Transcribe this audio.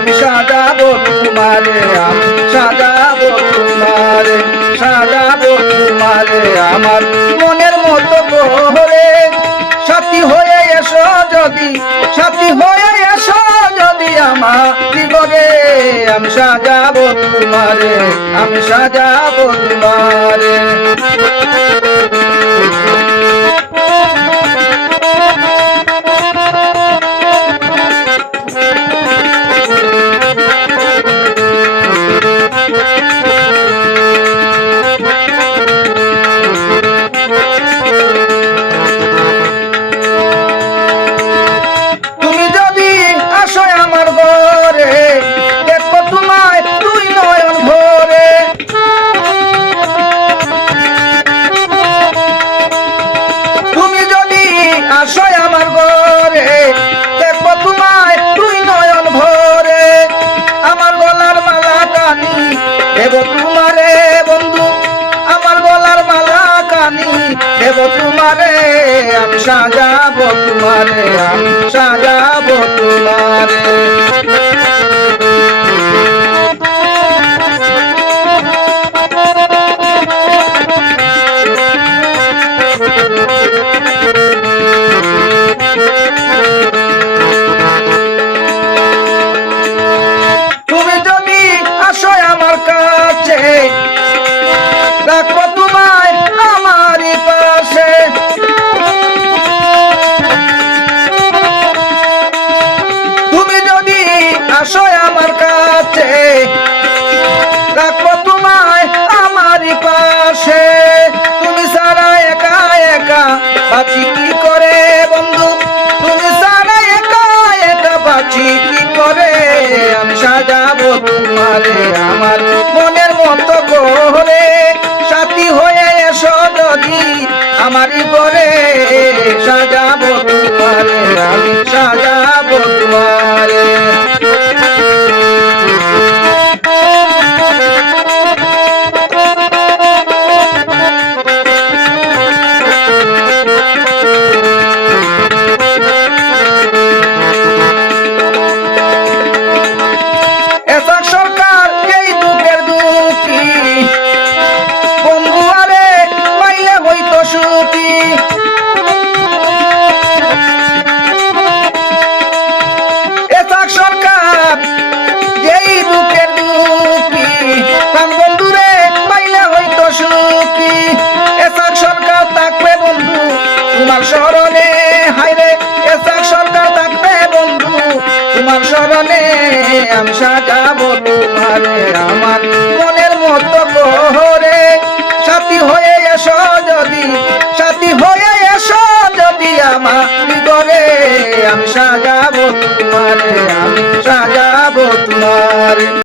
আমি সাজাবো তোমারে, আমি সাজাবো তোমারে, সাজাবো তোমারে আমার মনের মতো করে। সাথী হয়ে এসো যদি, সাথী হয়ে এসো যদি আমার জীবনে, আমি সাজাবো তোমারে, আমি সাজাবো তোমারে। দেব তোমারে বন্ধু আমার গলার মালা কানি, দেব তোমারে আমি সাজাবো তোমারে, আমি সাজাবো তোমারে। রাখবো তোমায় আমারই পাশে, তুমি যদি আসো আমার কাছে, রাখবো তোমায় আমারই পাশে। তুমি ছাড়া একা একা বাঁচি কি করে বন্ধু, তুমি ছাড়া একা একা বাঁচি কি করে। আমি সাজাবো তোমারে আমার মনের মতো করে, সাথী হয়ে এসো যদি আমারই করে, সাজাবো তোমারে, আমি সাজাবো তোমারে। তোমার শরণে হাইরে এসাক সরকার থাকবে বন্ধু, তোমার শরণে আমি সাজাবো তোমারে আমার মনের মতো করে।